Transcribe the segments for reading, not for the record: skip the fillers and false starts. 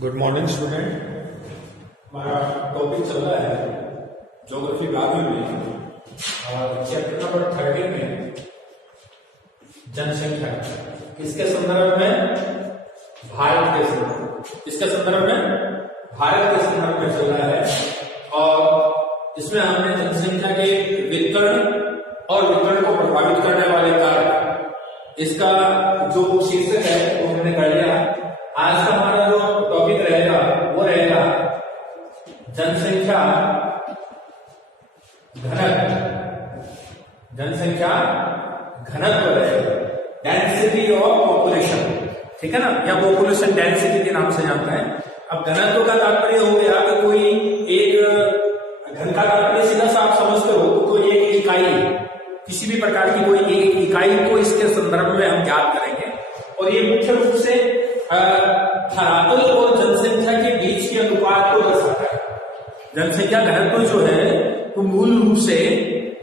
Good morning student. हमारा topic चल रहा है ज्योग्राफी विभाग में चैप्टर नंबर 13 में जनसंख्या। इसके संदर्भ में भारत के संदर्भ में चल रहा है और इसमें हमने जनसंख्या के वितरण और वितरण को प्रभावित करने वाले कारक, इसका जो शीर्षक है वो हमने कर लिया। आज का हमारा जो टॉपिक रहेगा वो रहेगा जनसंख्या घनत्व रहेगा, डेंसिटी ऑफ पॉपुलेशन। ठीक है ना, या पॉपुलेशन डेंसिटी के नाम से जानता है। अब घनत्व का तात्पर्य हो गया कि कोई एक घन का तात्पर्य सीधा सा आप समझते हो तो एक इकाई, किसी भी प्रकार की कोई एक इकाई को इसके संदर्भ में हम ज्ञात करेंगे। और ये मुख्य रूप से धरातल और जनसंख्या के बीच के अनुपात को दर्शाता है। जनसंख्या घनत्व जो है वो मूल रूप से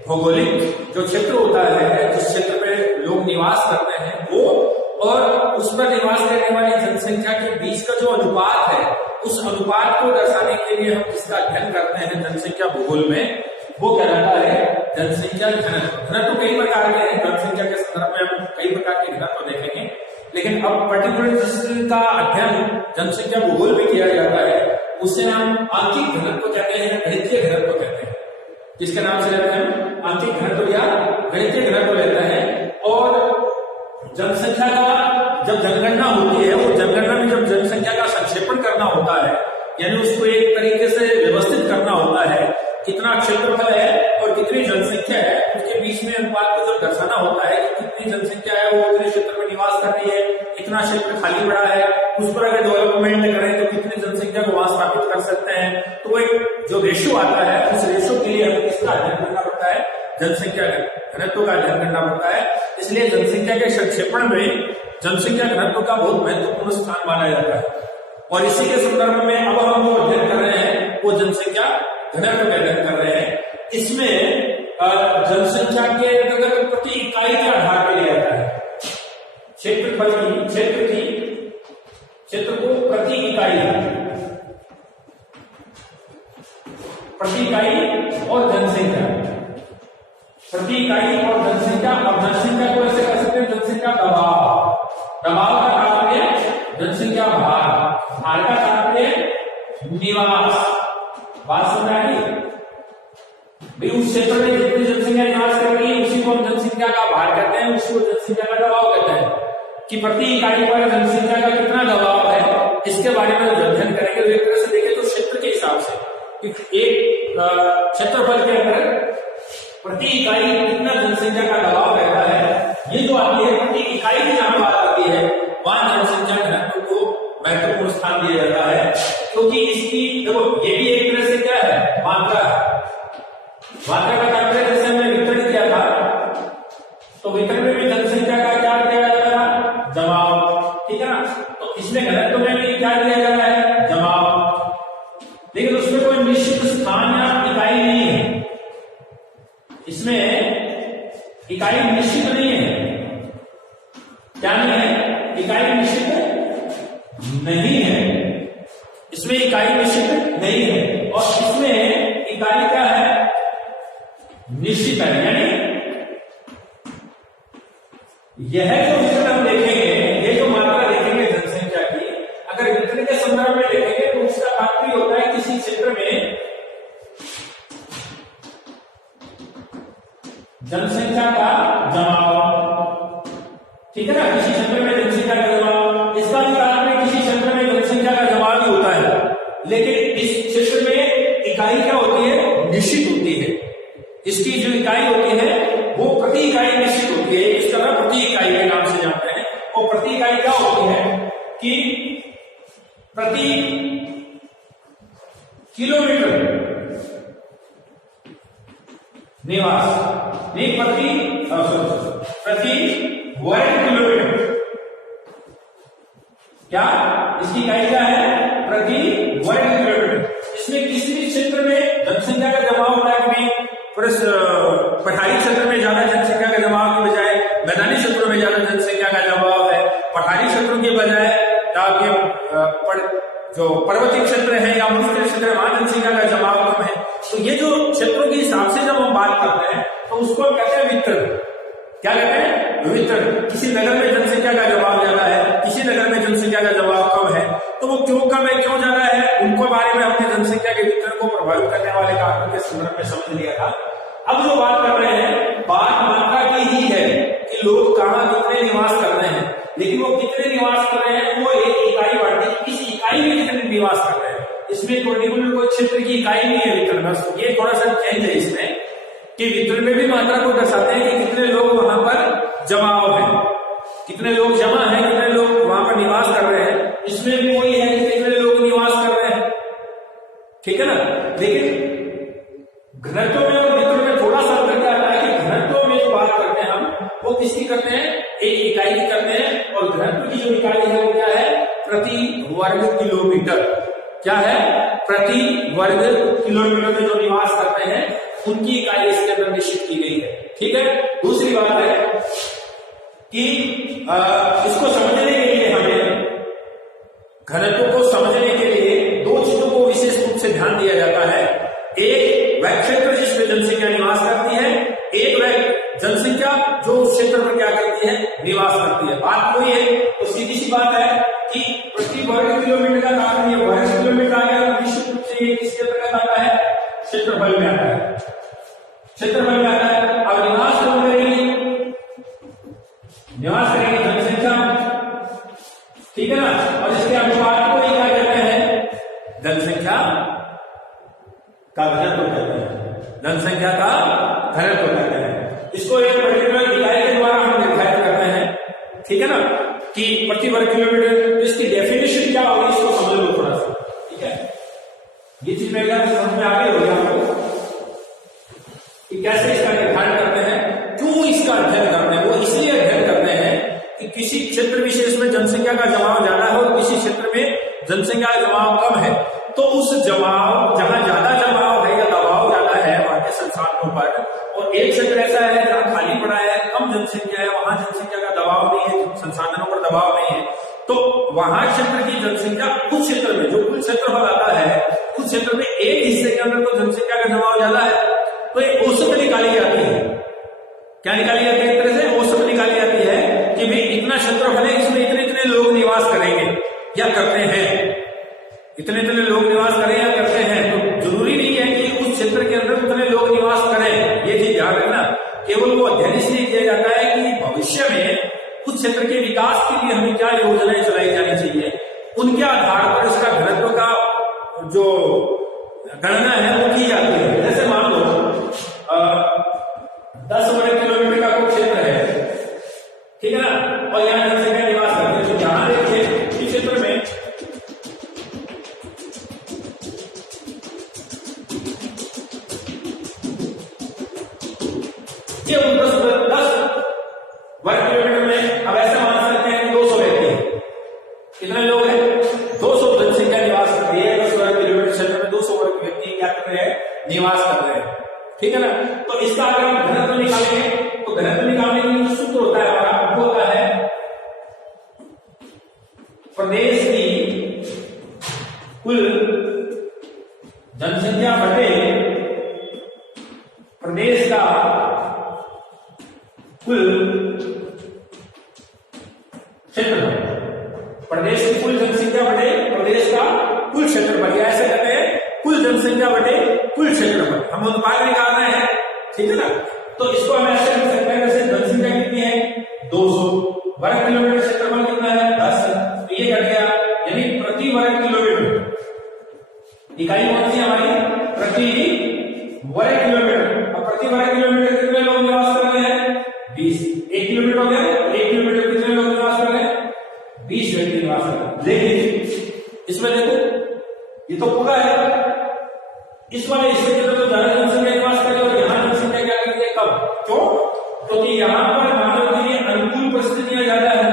भौगोलिक जो क्षेत्र होता है, जिस क्षेत्र में लोग निवास करते हैं वो, और उस पर निवास करने वाली जनसंख्या के बीच का जो अनुपात है, उस अनुपात को दर्शाने के लिए हम इसका अध्ययन करते हैं जनसंख्या भूगोल में। वो कहलाता है जनसंख्या घनत्व। घनत्व कई प्रकार के हैं, जनसंख्या के संदर्भ में हम कई प्रकार के घनत्व देखेंगे, लेकिन अब पर्टिकुलर जिसका अध्ययन जनसंख्या भूगोल में किया जाता है उसे हम आंशिक घनत्व कहते हैं, गणितीय घनत्व कहते हैं। जिसके नाम से लेते हैं आंशिक घनत्व या गणितीय घनत्व लेता है। और जनसंख्या का जब जनगणना होती है, वो जनगणना में जब जनसंख्या का संक्षेपण करना होता है, यानी उसको एक तरीके से व्यवस्थित करना होता है, कितना क्षेत्रफल है और कितनी जनसंख्या है, उसके बीच में अनुपात को जब दर्शाना होता है कि कितनी जनसंख्या है, वो कितने क्षेत्र में निवास कर रही है, कितना क्षेत्र खाली पड़ा है, उस पर अगर डेवलपमेंट करें तो कितनी जनसंख्या को वहां स्थापित कर सकते हैं। तो एक जो रेशियो आता है, उस रेशियो के लिए हमें किसका अध्ययन करना पड़ता है, जनसंख्या घनत्व का अध्ययन करना पड़ता है। इसलिए जनसंख्या के संक्षेपण में जनसंख्या घनत्व का बहुत महत्वपूर्ण स्थान माना जाता है। और इसी के संदर्भ में अब हम जो अध्ययन कर रहे हैं वो जनसंख्या घनत्व का अध्ययन कर रहे हैं। इसमें जनसंख्या के अंतर्गत प्रति इकाई के आधार पर लिया जाता है। क्षेत्र को प्रति इकाई और जनसंख्या, प्रति इकाई और जनसंख्या। अब जनसंख्या को ऐसे कर सकते हैं, जनसंख्या दबाव का तात्पर्य जनसंख्या भार का तात्पर्य निवास। बात समझ आ रही? भाई उस क्षेत्र में जितनी जनसंख्या निवास कर रही है उसी को हम जनसंख्या का भार कहते हैं, उसको जनसंख्या का दबाव कहते हैं। कि प्रति इकाई पर जनसंख्या का कितना दबाव है, इसके बारे में जब अध्ययन करेंगे तो एक तरह से देखें तो क्षेत्र के हिसाब से कि एक क्षेत्रफल के अंदर प्रति इकाई कितना जनसंख्या का दबाव रहता है, ये जो आती है प्रति इकाई की जहां बात आती है वहां जनसंख्या घनत्व को महत्वपूर्ण स्थान दिया जाता है। क्योंकि इसकी देखो ये भी एक तरह से क्या है, मात्रा का तात्पर्य जैसे हमने वितरण किया था, तो वितरण में भी जनसंख्या का क्या किया जाता था, जमाव। ठीक है ना, तो इसमें घनत्व में भी क्या दिया जा रहा है, जमाव। लेकिन उसमें कोई निश्चित स्थान या इकाई नहीं है, इसमें इकाई निश्चित नहीं है। क्या नहीं है, इकाई निश्चित नहीं है, इसमें इकाई निश्चित नहीं है। और इसमें इकाई क्या है, निश्चित है। यानी यह जो वितरण हम देखेंगे, ये जो मात्रा देखेंगे जनसंख्या की, अगर वितरण के संदर्भ में देखेंगे तो उसका तात्पर्य होता है किसी क्षेत्र में जनसंख्या का जमाव। ठीक है ना, किसी क्षेत्र में जनसंख्या का जमाव, इसका भी तात्पर्य किसी क्षेत्र में जनसंख्या का जमाव ही होता है। लेकिन इस क्षेत्र में इकाई क्या होती है, निश्चित होती है। इसकी जो इकाई होती है वो प्रति इकाई निश्चित होती है। इस तरह प्रति इकाई के नाम से जानते हैं। और प्रति इकाई क्या होती है कि प्रति किलोमीटर निवास, नहीं प्रति वर्ग किलोमीटर। क्या इसकी इकाई क्या है, प्रति वर्ग किलोमीटर। इसमें किसी भी क्षेत्र में जनसंख्या का जमाव होता है कि पठारी क्षेत्र में ज्यादा जनसंख्या का जमाव की बजाय मैदानी क्षेत्रों में ज्यादा जनसंख्या का जमाव है, पठारी क्षेत्रों के बजाय जो पर्वतीय क्षेत्र है या मरुस्थलीय क्षेत्र है वहां जनसंख्या का जमाव कम है। तो ये जो क्षेत्रों के हिसाब से जब हम बात करते हैं तो उसको कहते हैं वितरण। क्या कहते हैं? वितरण। किसी नगर में जनसंख्या का जमाव ज्यादा है, किसी नगर में जनसंख्या का जमाव कम है, तो वो क्यों कम है क्यों ज्यादा है, उनको बारे में हमने जनसंख्या के वितरण को प्रभावित करने वाले कारकों के संदर्भ में समझ लिया था। अब जो बात कर रहे हैं बात मात्रा की ही है कि लोग कहाँ कितने निवास कर रहे हैं, लेकिन वो कितने निवास कर रहे हैं वो एक इकाई बांटी, इस इकाई में कितने निवास कर रहे हैं, इसमें पर्टिकुलर कोई क्षेत्र की इकाई नहीं है वितरण में। ये थोड़ा सा चेंज है इसमें कि वितरण में भी मात्रा को दर्शाते हैं कि कितने लोग वहां पर जमाव है, कितने लोग जमा है, कितने लोग वहां पर निवास कर रहे हैं, इसमें भी वही है कि कितने लोग निवास कर रहे हैं। ठीक है ना। लेकिन घनत्व में और वितरण में थोड़ा सा अंतर क्या आता है कि घनत्व में जो बात करते हैं हम वो किसकी करते हैं, एक इकाई की करते हैं, और घनत्व की जो इकाई है वो क्या है, प्रति वर्ग किलोमीटर। क्या है? प्रति वर्ग किलोमीटर में जो निवास करते हैं उनकी इकाई इसके अंदर निश्चित की गई है। ठीक है। दूसरी बात है कि इसको समझने के लिए हमें घनत्व को समझने के लिए दो चीजों को विशेष रूप से ध्यान दिया जाता है। एक वह क्षेत्र जिसमें जनसंख्या निवास करती है, एक वह जनसंख्या जो उस क्षेत्र में क्या करती है, निवास करती है। बात वही है। तो सीधी सी बात है कि प्रति वर्ग किलोमीटर का तात्पर्य वर्ग किलोमीटर आ गया, निश्चित रूप से ये किस अंतर्गत आता है, क्षेत्रफल में आता है, क्षेत्रफल में आता है। अब निवास कौन करेंगे, निवास करेंगे जनसंख्या। ठीक है ना। और इसके अनुपात को ही क्या कहते हैं, जनसंख्या का घनत्व कहते हैं, जनसंख्या का घनत्व कहते हैं। इसको एक पर्टिकुलर इकाई के द्वारा हम निर्धारित करते हैं। ठीक है ना, कि प्रति वर्ग किलोमीटर। इसकी डेफिनेशन क्या होगी इसको समझ लो थोड़ा सा। ठीक है। ये चीज मेरे ख्याल से समझ में आ गई होगी आपको कि कैसे इसका निर्धारण करते हैं, क्यों इसका अध्ययन करते हैं। वो इसलिए अध्ययन करते हैं कि किसी क्षेत्र विशेष में जनसंख्या का जमाव ज्यादा है और किसी क्षेत्र में जनसंख्या का जमाव कम है, तो उस जमाव जहां ज्यादा जमाव है या दबाव ज्यादा है वहां के संसाधनों पर, और एक क्षेत्र ऐसा है जहां खाली पड़ा है, कम जनसंख्या है, वहां जनसंख्या का दबाव नहीं है, संसाधनों पर दबाव नहीं है, तो वहां क्षेत्र की जनसंख्या उस क्षेत्र में जो कुल क्षेत्रफल आता है उस क्षेत्र में एक हिस्से के अंदर तो जनसंख्या का जमाव ज्यादा है, तो एक औसत निकाली जाती है। क्या निकाली जाती है? एक तरह से औसत निकाली जाती है कि भाई इतना क्षेत्रफल है, इसमें इतने इतने लोग निवास करेंगे या करते हैं, इतने इतने लोग निवास करें या करते हैं। तो जरूरी नहीं है कि उस क्षेत्र के अंदर उतने लोग निवास करें, ये चीज ध्यान रखना। केवल वो अध्ययन इसलिए किया जाता है कि भविष्य में उस क्षेत्र के विकास के लिए हमें क्या योजनाएं चलाई जानी चाहिए, उनके आधार पर इसका घनत्व का जो गणना है वो की जाती है। जैसे मान लो 10 वर्ग किलोमीटर का कोई क्षेत्र है, ठीक है ना, और यहाँ जनसंख्या निवास करते हैं, तो ध्यान देखिए इस क्षेत्र में ये 10 वर्ग किलोमीटर में अब ऐसा मान सकते हैं 200 व्यक्ति हैं। कितने लोग हैं? 200 जनसंख्या निवास करती है 10 वर्ग किलोमीटर क्षेत्र में। 200 वर्ग व्यक्ति क्या कर रहे हैं? निवास कर रहे हैं। ठीक है ना। तो इसका अगर हम घनत्व निकालेंगे तो घनत्व निकालने के लिए सूत्र होता है हमारा, वो होता है प्रदेश की कुल जनसंख्या बटे प्रदेश का कुल क्षेत्रफल। प्रदेश की कुल जनसंख्या बटे प्रदेश का कुल क्षेत्रफल, या ऐसे कहते हैं कुल जनसंख्या बटे कुल क्षेत्रफल। हम अनुपात निकाल रहे हैं। ठीक है ना। तो इसको हम ऐसे लिख सकते हैं, जैसे जनसंख्या कितनी है 200, वर्ग किलोमीटर क्षेत्रफल कितना है 10, तो ये कट गया, यानी प्रति वर्ग किलोमीटर इकाई कौन सी हमारी? प्रति वर्ग किलोमीटर। अब प्रति वर्ग किलोमीटर कितने लोग निवास कर रहे हैं? 20। 1 किलोमीटर हो गया, 1 किलोमीटर कितने लोग निवास कर रहे हैं? 20 व्यक्ति निवास कर रहे हैं। लेकिन इसमें देखो ये तो पूरा है, इस वाले हिस्से के अंदर तो ज्यादा जनसंख्या निवास करे और यहाँ जनसंख्या क्या करती है कम। क्यों? क्योंकि यहाँ पर मानव के लिए अनुकूल परिस्थितियां ज्यादा है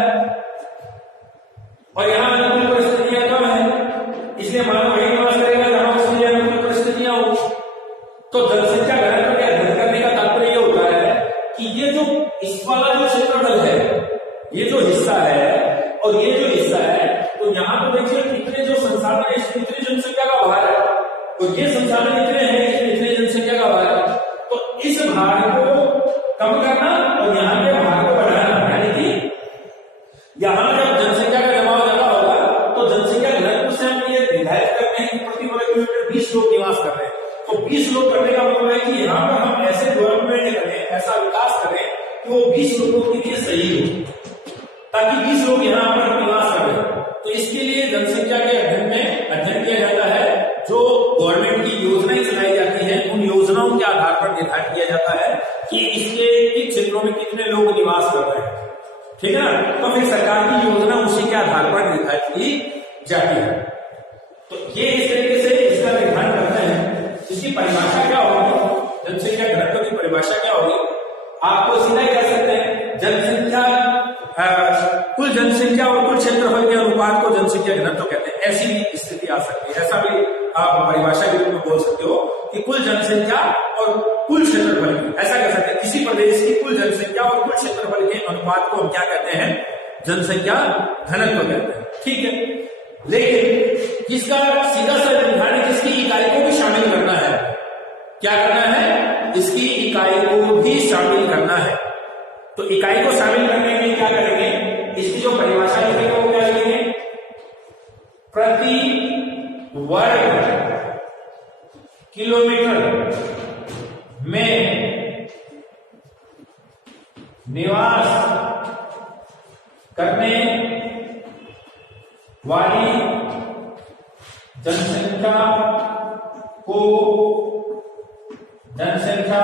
और यहाँ अनुकूल परिस्थितियां कम है, इसलिए मानव वही निवास करेगा जहां उसके लिए अनुकूल परिस्थितियां हो। तो जनसंख्या घनत्व के अध्ययन करने का तात्पर्य यह होता है कि ये जो इस वाला जो क्षेत्रफल है, ये जो हिस्सा है और ये जो हिस्सा है, तो यहाँ पर देखिए कितने जो संसाधन ये संसाधन इतने हैं, इतने जनसंख्या का भार है, तो इस भार को कम करना और यहाँ के भार को बढ़ाना, यानी कि यहाँ जब जनसंख्या का जमाव ज्यादा होगा तो जनसंख्या घनत्व से हम ये निर्धारित करते हैं कि प्रति वर्ग किलोमीटर 20 लोग निवास कर रहे हैं। तो 20 लोग करने का मतलब है कि यहाँ पर हम ऐसे डेवलपमेंट करें, ऐसा विकास करें कि वो 20 लोगों के लिए सही हो, ताकि 20 लोग यहाँ पर निवास कर रहे हैं। तो इसके लिए जनसंख्या के अध्ययन में अध्ययन किया जाता है, जो गवर्नमेंट की योजनाएं चलाई जाती है उन योजनाओं के आधार पर निर्धारित किया जाता है कि इसके किस क्षेत्रों में कितने लोग निवास कर रहे हैं, ठीक है ना। तो फिर सरकार की योजना उसी के आधार पर निर्धारित की जाती है। तो ये इस तरीके से इसका निर्धारण करते हैं। इसकी परिभाषा क्या होगी, जनसंख्या घनत्व की परिभाषा क्या होगी, आपको सीधा कह सकते हैं जनसंख्या कुल जनसंख्या और कुल क्षेत्रफल के अनुपात को जनसंख्या घनत्व कहते हैं। ऐसी भी स्थिति आ सकती है, ऐसा भी आप परिभाषा के रूप में बोल सकते हो कि कुल जनसंख्या और कुल क्षेत्रफल की, ऐसा कह सकते हैं किसी प्रदेश की कुल जनसंख्या और कुल क्षेत्रफल के अनुपात को हम क्या कहते हैं, जनसंख्या घनत्व कहते हैं, ठीक है। लेकिन इसका सीधा सा निर्धारण इसकी इकाई को भी शामिल करना है। क्या करना है, इसकी इकाई को भी शामिल करना है। तो इकाई को शामिल करने के लिए क्या करेंगे, इसकी जो परिभाषा लिखेंगे वो क्या लिखेंगे, प्रति वर्ग किलोमीटर में निवास करने वाली जनसंख्या को जनसंख्या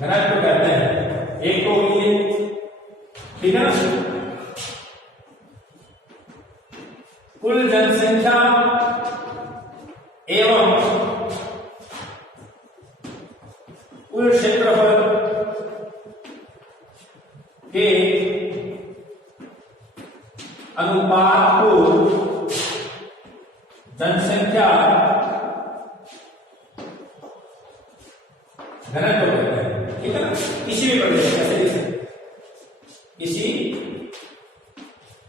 घनत्व कहते हैं। एक तो ये, ठीक है ना, कुल जनसंख्या एवं कुल क्षेत्रफल के अनुपात को जनसंख्या घनत्व कहते हैं, ठीक है ना। किसी भी प्रदेश, किसी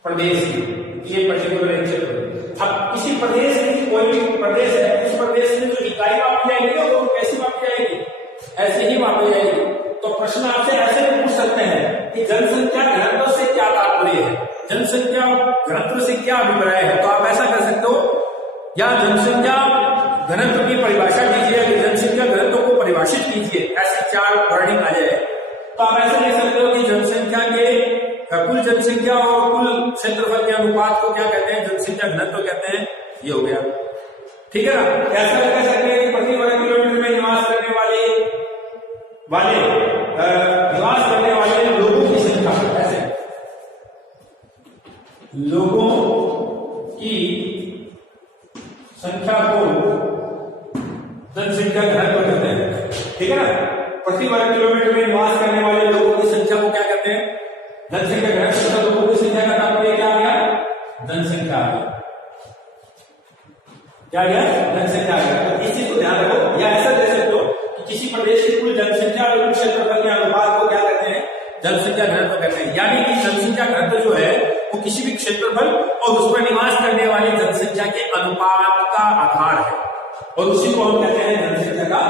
प्रदेश की ये पर्टिकुलर क्षेत्र, अब किसी प्रदेश की कोई भी प्रदेश है, उस प्रदेश में जो इकाई मापी जाएगी वो कैसी मापी जाएगी, ऐसे ही मापी जाएगी। तो प्रश्न आपसे ऐसे पूछ सकते हैं कि जनसंख्या घनत्व से क्या तात्पर्य है, जनसंख्या घनत्व से क्या अभिप्राय है। तो आप ऐसा कर सकते हो, या जनसंख्या घनत्व की परिभाषा कीजिए, कि जनसंख्या घनत्व को परिभाषित कीजिए, ऐसी 4 वर्डिंग आ जाए। तो आप ऐसा लिख सकते हो कि जनसंख्या के कुल जनसंख्या और कुल क्षेत्रफल के अनुपात को क्या कहते हैं, जनसंख्या घनत्व कहते हैं। ये हो गया, ठीक है ना। ऐसा कह सकते हैं कि प्रति वर्ग किलोमीटर में निवास करने वाले लोगों की संख्या, ऐसे लोगों की संख्या को जनसंख्या घनत्व कहते हैं, ठीक है ना। प्रति वर्ग किलोमीटर में निवास करने वाले लोगों की संख्या को क्या कहते हैं, जनसंख्या घनत्व। लोगों की संख्या का तात्पर्य क्या आ गया, जनसंख्या आ गया, क्या गया, जनसंख्या आ गया। तो इस चीज को ध्यान रखो। या ऐसा कह सकते हो कि किसी प्रदेश की कुल जनसंख्या और कुल क्षेत्रफल के अनुपात को क्या कहते हैं, जनसंख्या घनत्व कहते हैं। यानी कि जनसंख्या घनत्व जो है वो किसी भी क्षेत्रफल और उस पर निवास करने वाली जनसंख्या के अनुपात का आधार है, और उसी को हम कहते हैं जनसंख्या का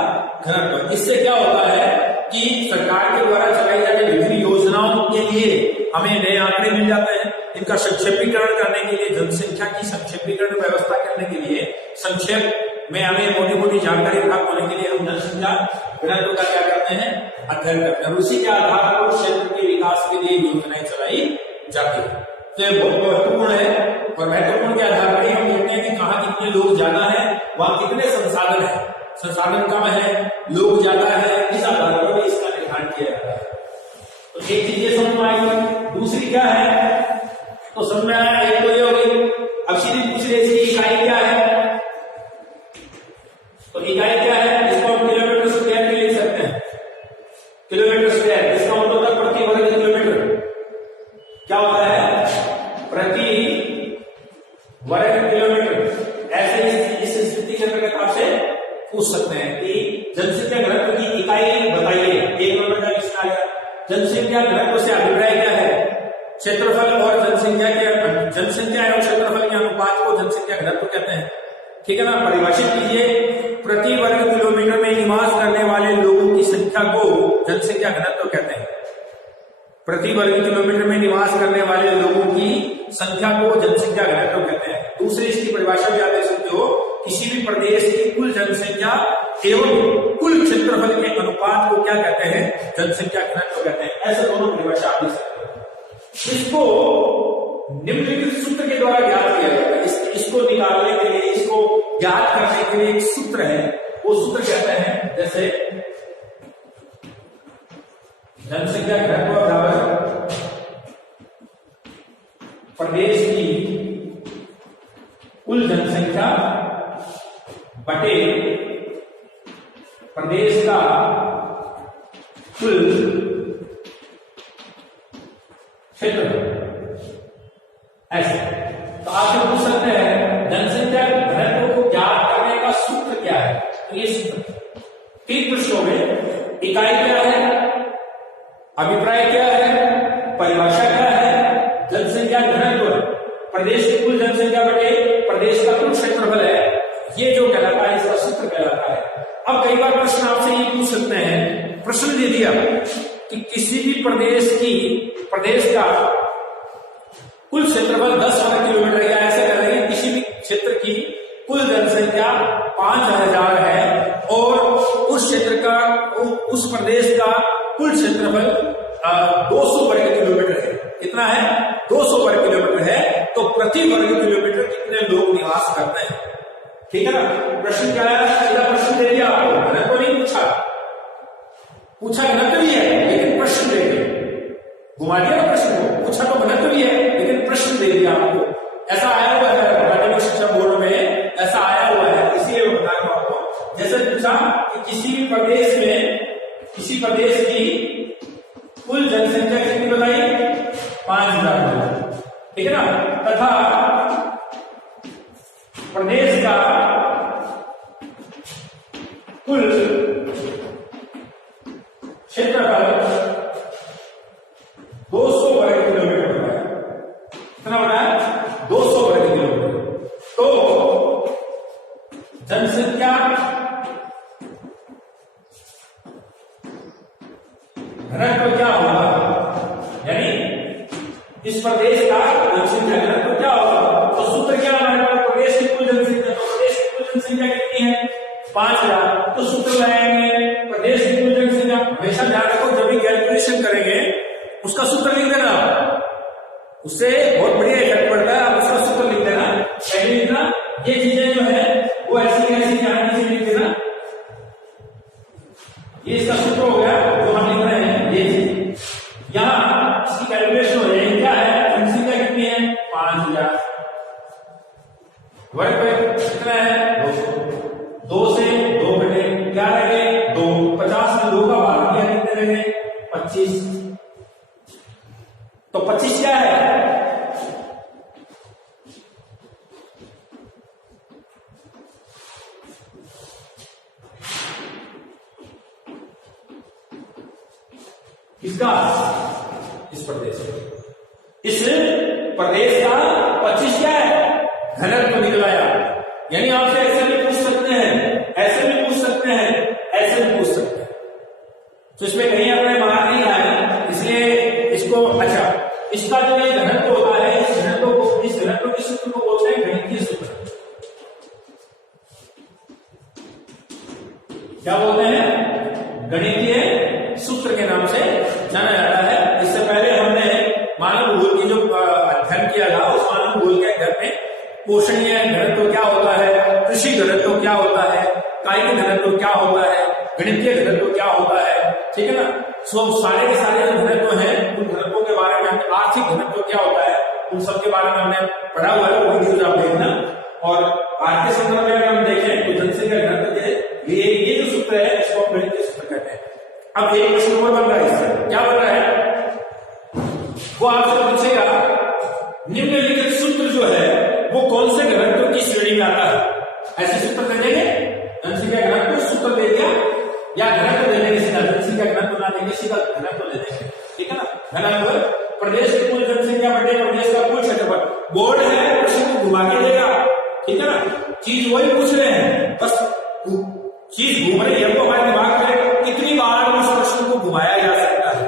घनत्व। इससे क्या होता है कि सरकार के द्वारा चलाई जाने विभिन्न योजनाओं के लिए हमें नए आंकड़े मिल जाते हैं। इनका संक्षेपीकरण करने के लिए, जनसंख्या की संक्षेपीकरण व्यवस्था करने के लिए, संक्षेप में हमें मोटी मोटी जानकारी प्राप्त होने के लिए हम जनसंख्या घनत्व का क्या करते हैं, अध्ययन करते हैं। उसी के आधार पर क्षेत्र के विकास के लिए योजनाएं चलाई जाती है। तो ये बहुत महत्वपूर्ण है, और महत्वपूर्ण के आधार पर हम कहते हैं कि कहाँ कितने लोग ज्यादा है, वहां कितने संसाधन है, संसाधन कम है, लोग ज्यादा है, इस आधार पर भी इसका निर्धारण किया जाता है। तो एक चीज ये समझ में आएगी। दूसरी क्या है, तो समझ में आया, एक तो ये होगी। अब सीधी पूछ रही इसकी इकाई क्या है, तो इकाई क्या है, इसको हम किलोमीटर स्क्वायर में लिख सकते हैं, किलोमीटर स्क्वायर। इसका मतलब होता है प्रति वर्ग किलोमीटर। क्या होता है, प्रति वर्ग किलोमीटर। ऐसे इस स्थिति के अंतर्गत आपसे पूछ सकते हैं कि जनसंख्या घनत्व की इकाई बताइए। एक नंबर का प्रश्न आएगा, जनसंख्या घनत्व से अभिप्राय क्या है, क्षेत्रफल और जनसंख्या एवं क्षेत्रफल के अनुपात को जनसंख्या घनत्व कहते हैं। ठीक है ना। परिभाषित कीजिए, प्रति वर्ग किलोमीटर में निवास करने वाले लोगों की संख्या को जनसंख्या घनत्व कहते हैं। प्रति वर्ग किलोमीटर में निवास करने वाले लोगों की संख्या को जनसंख्या घनत्व कहते हैं। दूसरी इसकी परिभाषा भी आप देख सकते हो, किसी भी प्रदेश की कुल जनसंख्या एवं कुल क्षेत्रफल के अनुपात को क्या कहते हैं, जनसंख्या घनत्व कहते हैं। ऐसे दोनों परिभाषा आप देख सकते हो। इसको निम्नलिखित सूत्र के द्वारा ज्ञात किया जाता है। इसको निकालने के लिए, इसको ज्ञात करने के लिए एक सूत्र है, वो सूत्र कहते हैं जैसे जनसंख्या घनत्व बराबर प्रदेश की कुल जनसंख्या बटे प्रदेश का कुल क्षेत्रफल। ऐसे तो आपसे पूछ सकते हैं जनसंख्या घनत्व को ज्ञात करने का सूत्र क्या है, तो ये सूत्र 3 प्रश्नों में इकाई क्या है, अभिप्राय क्या है, परिभाषा क्या है, जनसंख्या घनत्व प्रदेश की कुल जनसंख्या बटे प्रदेश का कुल क्षेत्रफल है, ये जो कहलाता है इसका सूत्र कहलाता है। अब कई बार प्रश्न आपसे ये पूछ सकते हैं, प्रश्न दे दिया कि किसी भी प्रदेश का कुल क्षेत्रफल 10 वर्ग किलोमीटर, या ऐसे कह रहे हैं किसी भी क्षेत्र की कुल जनसंख्या 5000 है और उस क्षेत्र का, उस प्रदेश का कुल क्षेत्रफल 200 वर्ग किलोमीटर है। कितना है, 200 वर्ग किलोमीटर है। तो प्रति वर्ग किलोमीटर कितने लोग निवास करते हैं, ठीक है ना। प्रश्न क्या है, पहला प्रश्न दे दिया आपको, घनत्व नहीं पूछा घनत्व भी है लेकिन प्रश्न दे दिया, घुमा दिया ना प्रश्न को, पूछा तो घनत्व भी है लेकिन प्रश्न दे दिया आपको। ऐसा आया हुआ है माध्यमिक शिक्षा बोर्ड में, ऐसा आया हुआ है, इसलिए बता रहा हूं आपको। जैसे पूछा कि किसी भी प्रदेश में, किसी प्रदेश की कुल जनसंख्या कितनी बताई, 5000, ठीक है ना, तथा प्रदेश का कुल क्षेत्रफल 200 वर्ग किलोमीटर बताया। कितना बताया, 200 वर्ग किलोमीटर। तो जनसंख्या घनत्व क्या होगा, यानी इस प्रदेश का जनसंख्या घनत्व क्या होगा। तो सूत्र क्या हमारे पास, प्रदेश की कुल जनसंख्या, तो प्रदेश की कुल जनसंख्या कितनी है, 5000। तो सूत्र लगाएंगे प्रदेश की कुल जनसंख्या। हमेशा ध्यान रखो, जब भी कैलकुलेशन करेंगे उसका सूत्र लिख देना, उससे बहुत बढ़िया इफेक्ट पड़ता है। आप उसका सूत्र लिख देना, पहले लिखना, ये चीजें जो है वो ऐसी ऐसी ध्यान से लिख देना। ये इसका सूत्र हो गया जो हम लिख रहे हैं, ये चीज यहां इसकी कैलकुलेशन हो जाएगी। क्या है, जनसंख्या कितनी है, 5000, वर्ग पे कितना है, 200, 2 से 2 बटे क्या रहे, 2, 50 में 2 का भाग दिया, कितने रहे, 25। तो 25 क्या है, किसका, इस प्रदेश का 25 क्या है, घनत्व निकलाया। यानी आपसे ऐसे भी पूछ सकते हैं, ऐसे भी पूछ सकते हैं, ऐसे भी पूछ सकते हैं। तो इसमें कहीं आपने मार नहीं आया, इसलिए इसको, अच्छा, इसका जो ये घनत्व होता है, इस घनत्व के सूत्र को बोलते हैं गणितीय सूत्र। क्या बोलते हैं, गणितीय सूत्र के नाम से जाना जाता है। इससे पहले हमने मानव भूगोल की जो अध्ययन किया था, उस मानव भूगोल के अध्ययन में पोषणीय घनत्व क्या होता है, कृषि घनत्व क्या होता है, कायिक घनत्व क्या होता है, गणितीय घनत्व क्या होता है, ठीक है ना। सो सारे के सारे जो घनत्व हैं, उन घनत्वों के बारे में, आर्थिक घनत्व क्या होता है, उन सब के बारे में हमने पढ़ा हुआ है, वो वीडियोज आप देखना। और आज के संदर्भ में अगर हम देखें तो जनसंख्या घनत्व के लिए ये जो सूत्र है, इसको हम गणितीय सूत्र कहते हैं। अब एक प्रश्न और बन रहा है, इससे क्या बन रहा है, वो आपसे पूछेगा निम्नलिखित सूत्र जो है वो कौन से घनत्व की श्रेणी में आता है। ऐसे सूत्र दे देंगे, जनसंख्या घनत्व सूत्र दे दिया, या घनत्व दे देंगे सीधा, जनसंख्या घनत्व ना देंगे, सीधा घनत्व दे देंगे, ठीक है ना। घनत्व प्रदेश की कुल जनसंख्या बटे प्रदेश का कुल क्षेत्रफल। बोर्ड है, प्रश्न को घुमा के देगा, ठीक है ना। चीज वही पूछ रहे हैं, बस चीज घूम रही है, तो हमारे दिमाग में कितनी बार उस प्रश्न को घुमाया जा सकता है,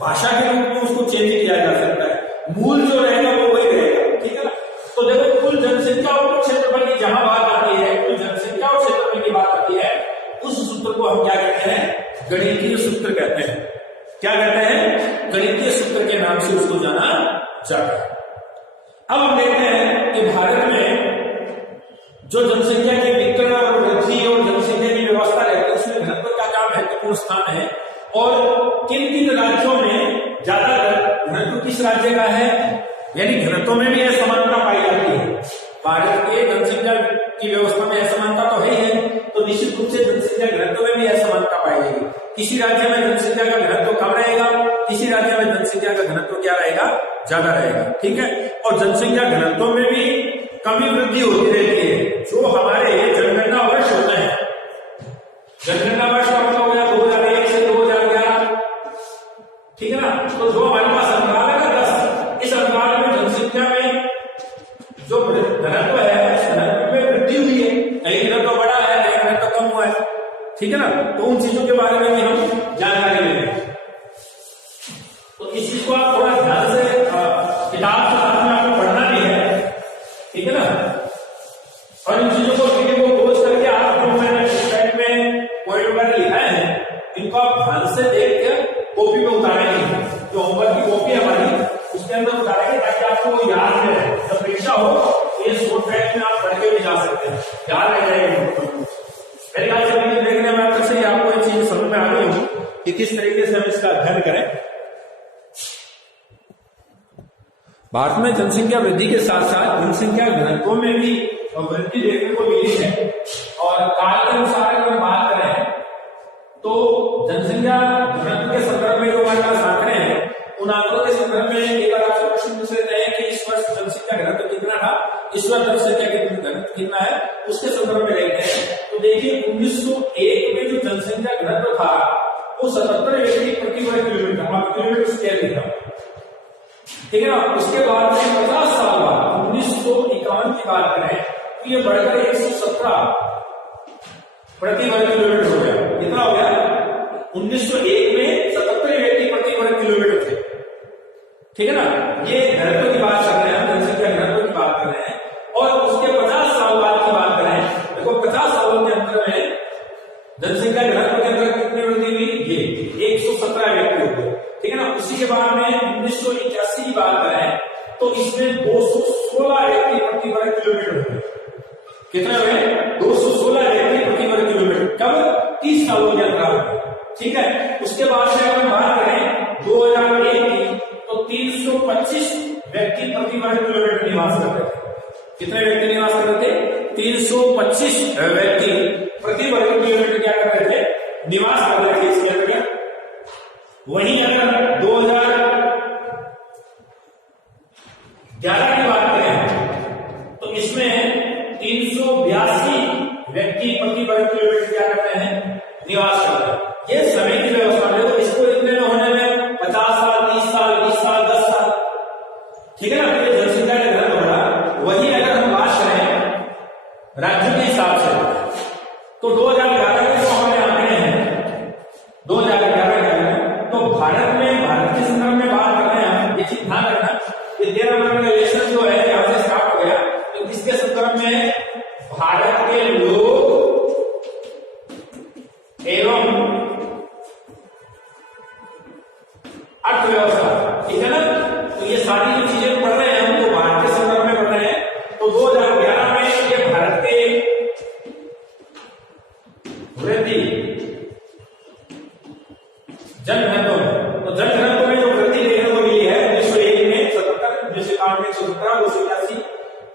भाषा के रूप में उसको चेंज किया जा सकता है, मूल जो रहेगा वो वही रहेगा। ठीक है ना। तो देखो कुल जनसंख्या और क्षेत्रफल की जहां बात आती है, कुल जनसंख्या और क्षेत्रफल की बात आती है, उस सूत्र को हम क्या कहते हैं, गणितीय सूत्र कहते हैं। क्या कहते हैं, गणितीय सूत्र के नाम से उसको जाना जाता है। अब हम देखते हैं कि भारत में जो जनसंख्या की विकर्ण और वृद्धि और जनसंख्या की व्यवस्था रहती है, उसमें घनत्व का क्या महत्वपूर्ण स्थान है, और किन किन राज्यों में ज्यादा घनत्व किस राज्य का है, यानी घनत्व में भी असमानता पाई जाती है। भारत के जनसंख्या की व्यवस्था में असमानता तो है, तो निश्चित रूप से जनसंख्या घनत्व में भी असमानता पाई जाएगी। किसी राज्य में जनसंख्या का घनत्व कम रहेगा, किसी राज्य में जनसंख्या का घनत्व क्या रहेगा, ज्यादा रहेगा। ठीक है। और जनसंख्या घनत्व में भी कमी वृद्धि होती रहती है। जो हमारे जनगणना वर्ष होते हैं, जनगणना वर्ष का मतलब हो गया 2001 से 2011, ठीक है ना। तो जो हमारे पास अंतराल है 10, इस अंतराल में जनसंख्या में जो घनत्व है, इस घनत्व में वृद्धि हुई है, कहीं घनत्व बढ़ा है, कहीं घनत्व कम हुआ है। ठीक है ना। तो उन चीजों के बारे में भी हम जानकारी लेंगे। तो इस चीज को आप थोड़ा ध्यान से किताब के साथ में आपको पढ़ना भी है। ठीक है ना। और इन चीजों को वीडियो को खोज करके आप जो मैंने स्लाइड में पॉइंट वगैरह लिखा है, इनको आप ध्यान से देख के कॉपी में उतारेंगे। जो होमवर्क की कॉपी है हमारी, उसके अंदर उतारेंगे ताकि आपको वो याद रहे। जब परीक्षा हो तो ये शॉर्टकट में आप पढ़ के भी जा सकते हैं, याद रह जाएगा। मेरे ख्याल से वीडियो देखने में आपको से आपको ये चीज समझ में आ गई होगी कि किस तरीके से हम इसका अध्ययन करें। भारत में जनसंख्या वृद्धि के साथ साथ जनसंख्या घनत्व में भी वृद्धि देखने को मिली है। और काल के अनुसार अगर हम बात करें तो जनसंख्या घनत्व के संदर्भ में जो हमारे पास आंकड़े हैं, उन आंकड़ों के संदर्भ में एक बार आपसे प्रश्न पूछ लेते हैं कि इस वर्ष जनसंख्या घनत्व कितना था, इस वर्ष जनसंख्या घनत्व कितना है, उसके संदर्भ में देखते हैं। तो देखिए 1901 में जो जनसंख्या घनत्व था वो 77 व्यक्ति प्रति वर्ग किलोमीटर, किलोमीटर स्क्वायर लिखा। ठीक है ना। उसके बाद में 50 साल बाद 1951 की बात करें तो ये बढ़कर 117 प्रति वर्ग किलोमीटर हो गया। कितना हो गया? 1901 में 77 व्यक्ति प्रति वर्ग किलोमीटर थे। ठीक है ना। ये घनत्व की बात कर रहे हैं, जनसंख्या घनत्व की बात कर रहे हैं। और उसके 50 साल बाद की बात करें, देखो 50 सालों के अंतर में जनसंख्या घनत्व के अंदर कितनी वृद्धि हुई? ये 117 व्यक्ति हो गए। ठीक है ना। उसी के बाद में 1981 की बात करें तो इसमें 216 व्यक्ति प्रति वर्ग किलोमीटर हुए। कितने हुए? 216 व्यक्ति प्रति वर्ग किलोमीटर। कब? 30 सालों के अंतराल। ठीक है। उसके बाद से अगर बात करें 2001 की तो 325 व्यक्ति प्रति वर्ग किलोमीटर निवास करते थे। कितने व्यक्ति निवास करते थे? 325 व्यक्ति प्रति वर्ग किलोमीटर क्या कर रहे थे? निवास कर रहे थे इसके अंदर। वहीं अगर 2011 की बात करें तो इसमें 382 व्यक्ति प्रति वर्ग किलोमीटर क्या करते हैं? निवास करते हैं। ये समय की व्यवस्था है। तो इसको इतने में होने में 50 साल, 30 साल, 20 साल, 10 साल। ठीक है ना। ये जनसंख्या का घनत्व बढ़ा। वही अगर हम बात करें राज्यों के हिसाब से तो 2011 के जो हमारे आंकड़े हैं, 2011 तो भारत के संदर्भ में बात कर रहे हैं। ये चीज ध्यान रखना कि देयर ऑर्गेनाइजेशन जो है यहां से स्टार्ट हो गया, तो इसके संदर्भ में भारत के लोग एवं अर्थव्यवस्था। ठीक है ना। तो ये सारी जो चीजें पढ़ रहे हैं हम तो भारत के संदर्भ में पढ़ रहे हैं। तो 2011 में ये भारत के वृद्धि जनघनत्व में, तो जनघनत्व में जो वृद्धि देखने को मिली है 1901 में 77, 1961 में 117, 281,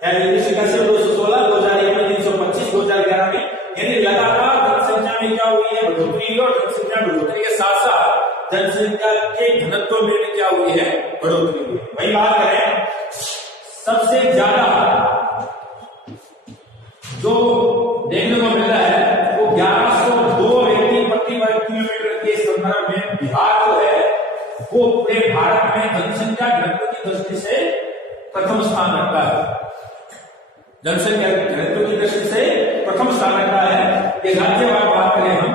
1981 में 216, 2001 में 325, 2011 में, यानी लगातार जनसंख्या में क्या हुई है? बढ़ोतरी। और जनसंख्या बढ़ोतरी के साथ साथ जनसंख्या के घनत्व में भी क्या हुई है? बढ़ोतरी हुई है। वही बात करें सबसे ज्यादा जो देखने को मिल रहा है वो 1102 व्यक्ति प्रति वर्ग किलोमीटर के संदर्भ में बिहार जो है वो पूरे भारत में जनसंख्या घनत्व की दृष्टि से प्रथम स्थान रखता है। जनसंख्या घनत्व की दृष्टि से प्रथम स्थान रखता है ये राज्यवार बात करें हम,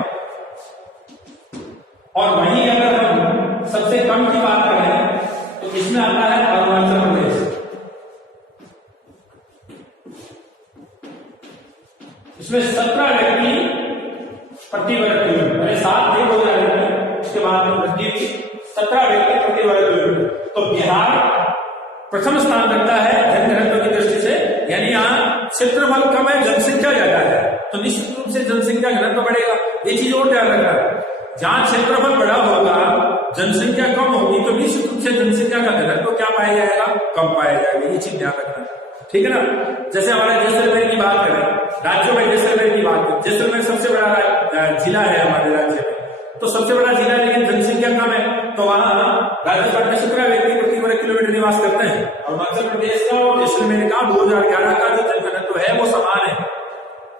और वहीं अगर हम सबसे कम की बात करें तो इसमें आता है अरुणाचल प्रदेश। इसमें 17 व्यक्ति प्रति वर्ग किलोमीटर, 7 थे 2000 में, उसके बाद में वृद्धि हुई 17 व्यक्ति प्रति वर्ग किलोमीटर। तो बिहार प्रथम स्थान रखता है जन घनत्व की दृष्टि से, यानी यहाँ क्षेत्रफल कम है, जनसंख्या ज्यादा है, तो निश्चित रूप से जनसंख्या घनत्व बढ़ेगा। ये चीज और ध्यान रखना है, जहां क्षेत्रफल बड़ा होगा, जनसंख्या कम होगी, तो निश्चित रूप से जनसंख्या का घनत्व क्या पाया जाएगा, कम पाया जाएगा। ये चीज ध्यान रखना, ठीक है ना। जैसे हमारे जैसलमेर की बात करें, राज्यों में जैसलमेर की बात करें, जैसलमेर सबसे बड़ा जिला है हमारे राज्य में, तो सबसे बड़ा जिला लेकिन जनसंख्या कम है, तो वहां राजस्थान में 17 व्यक्ति प्रति वर्ग किलोमीटर निवास करते हैं। अरुणाचल प्रदेश का और जैसलमेर का 2011 का जो जनघनत्व है वो समान है,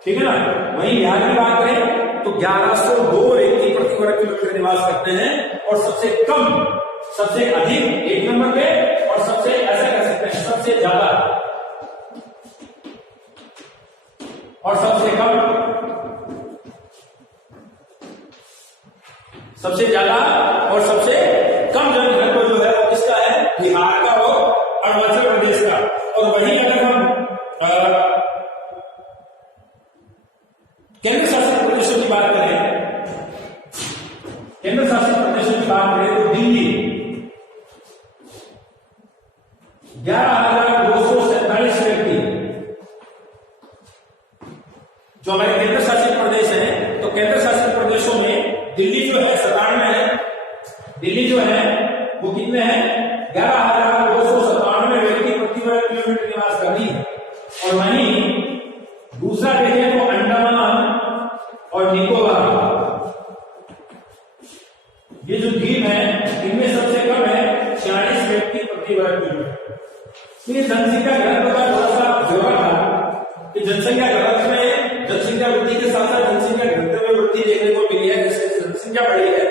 ठीक है ना। वहीं बिहार की बात करें तो 1102 व्यक्ति प्रति वर्ग किलोमीटर निवास करते हैं, और सबसे कम, सबसे अधिक 1 नंबर पे, और सबसे ऐसा कह सकते हैं सबसे ज्यादा और सबसे कम, सबसे ज्यादा और सबसे कम जनघनत्व जो है वो किसका है, बिहार का और अरुणाचल प्रदेश का। और वहीं अगर हम केंद्र शासित प्रदेशों की बात करें, केंद्र शासित प्रदेशों की बात करें तो दिल्ली 11,247 व्यक्ति, जो हमारे केंद्र शासित प्रदेश है, तो केंद्र शासित प्रदेशों में दिल्ली जो है 97 है, दिल्ली जो है वो कितने हैं, 11,297 व्यक्ति प्रति वर्ग किलोमीटर निवास कर रही है। और वहीं दूसरा देखें तो अंडमान और निकोबार, ये जो द्वीप है इनमें सबसे कम है 40 व्यक्ति प्रति वर्ग किलोमीटर। ये जनसंख्या घनत्व का थोड़ा सा जोड़ा था कि जनसंख्या घनत्व में, जनसंख्या वृद्धि के साथ साथ जनसंख्या घनत्व में वृद्धि देखने को मिली है। जैसे जनसंख्या बढ़ी है,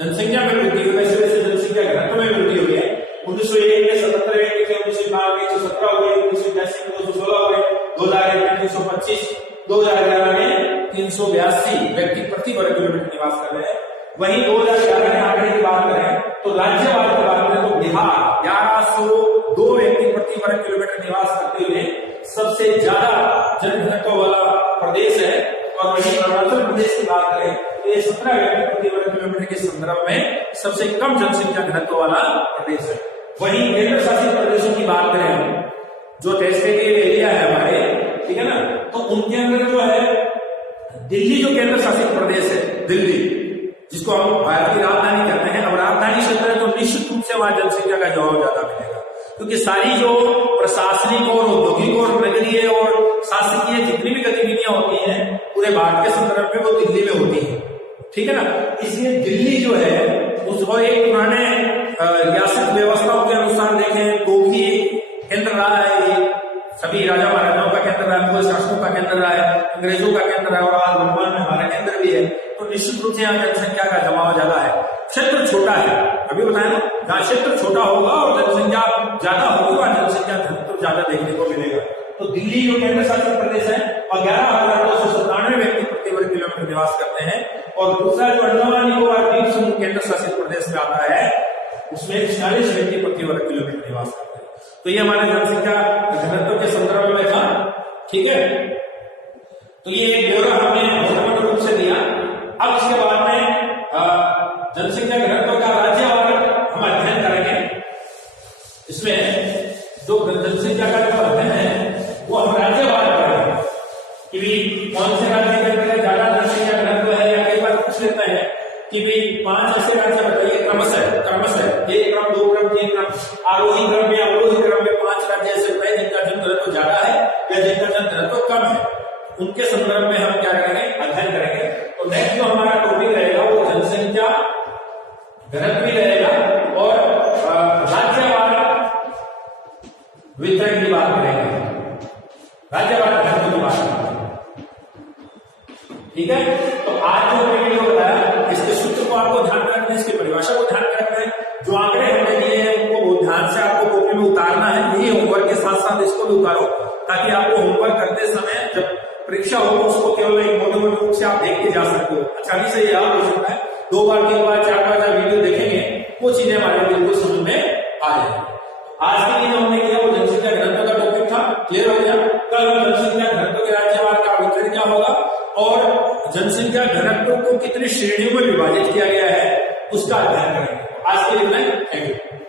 जनसंख्या में वृद्धि हुई, वैसे वैसे जनसंख्या घनत्व में वृद्धि हुई है। 1901 में 77 व्यक्ति थे, 1992 में 117 हुए, 1982 में 216 हुए, 2001 में 325, 2011 में 382 व्यक्ति प्रति वर्ग किलोमीटर निवास कर रहे हैं। वहीं 2011 के आंकड़े की बात करें तो राज्यवार की बात करें तो बिहार 1102 व्यक्ति प्रति वर्ग किलोमीटर निवास करते हुए सबसे ज्यादा जनघनत्व वाला प्रदेश है। और वहीं अरुणाचल प्रदेश की बात करें तो ये 17 व्यक्ति प्रति वर्ग किलोमीटर के संदर्भ में सबसे कम जनसंख्या घनत्व वाला प्रदेश है। वहीं केंद्र शासित प्रदेशों की बात करें, जो टेरिटोरियल एरिया है हमारे, ठीक है ना, तो उनके अंदर जो है दिल्ली जो केंद्र शासित प्रदेश है, दिल्ली जिसको हम भारत की राजधानी कहते हैं, अब राजधानी क्षेत्र है तो निश्चित रूप से वहां जनसंख्या का जवाब ज्यादा मिलेगा, क्योंकि सारी जो प्रशासनिक और औद्योगिक और नगरीय और शासकीय जितनी भी गतिविधियां होती हैं पूरे भारत के संदर्भ में वो दिल्ली में होती है, ठीक है ना। इसलिए दिल्ली जो है उसको एक पुराने रियासत व्यवस्थाओं के अनुसार देखें तो भी केंद्र रहा है, सभी राजा महाराजाओं का केंद्र रहा है, मुगल शासकों का केंद्र रहा है, अंग्रेजों का केंद्र है, और आज वर्तमान में हमारा केंद्र भी है। तो निश्चित रूप से यहाँ जनसंख्या का जमाव ज्यादा है, क्षेत्र छोटा है, अभी बताया ना, जहाँ क्षेत्र छोटा होगा और जनसंख्या ज्यादा होगी वहां जनसंख्या घनत्व ज्यादा देखने को मिलेगा। तो दिल्ली जो केंद्र शासित प्रदेश है और 11,297 व्यक्ति प्रति वर्ग किलोमीटर निवास करते हैं। और दूसरा जो अंडमान निकोबार द्वीप समूह केंद्र शासित प्रदेश में आता है उसमें 40 व्यक्ति प्रति वर्ग किलोमीटर निवास करते हैं। तो ये हमारे जनसंख्या घनत्व के संदर्भ में था, ठीक है। तो ये एक ब्यौरा हमने महत्वपूर्ण रूप से दिया। अब इसके बाद में जनसंख्या घनत्व का राज्यवार हम अध्ययन करेंगे। इसमें जो जनसंख्या का जो अध्ययन है वो हम राज्यवार करेंगे कि भी कौन से राज्य के अंदर ज्यादा जनसंख्या घनत्व है, या कई बार पूछ लेते हैं कि भाई 5 ऐसे राज्य बताइए क्रमशः 1 क्रम 2 क्रम 3 क्रम, आरोही क्रम में अवरोही क्रम में 5 राज्य ऐसे बताए जिनका जनघनत्व ज्यादा है या जिनका जनघनत्व कम है, उनके संदर्भ में हम क्या करेंगे, अध्ययन करेंगे। तो नेक्स्ट जो हमारा टॉपिक रहेगा वो जनसंख्या घनत्व भी रहेगा और राज्यवार वितरण की बात करेंगे, राज्यवार घनत्व की बात करेंगे, ठीक है। तो आज जो वीडियो बताया इसके सूत्र को आपको ध्यान में रखना है, इसकी परिभाषा को ध्यान में रखना है, जो आंकड़े हमने लिए हैं उनको ध्यान से आपको कॉपी में उतारना है। यही होमवर्क के साथ साथ इसको बिल्कुल उतारो, ताकि आपको होमवर्क करते समय जब परीक्षा हो तो उसको केवल एक मोटे मोटे रूप से आप देख के जा सकते हो, आसानी से याद हो सकता है। 2 बार 3 बार 4 बार जब वीडियो देखेंगे वो चीजें हमारे बिल्कुल समझ में आ जाएगी। आज के लिए हमने किया वो जनसंख्या घनत्व का टॉपिक था, क्लियर हो गया। कल जनसंख्या घनत्व के राज्यवार का वितरण क्या होगा और जनसंख्या घनत्व को कितनी श्रेणियों में विभाजित किया गया है उसका अध्ययन करेंगे। आज के लिए थैंक यू।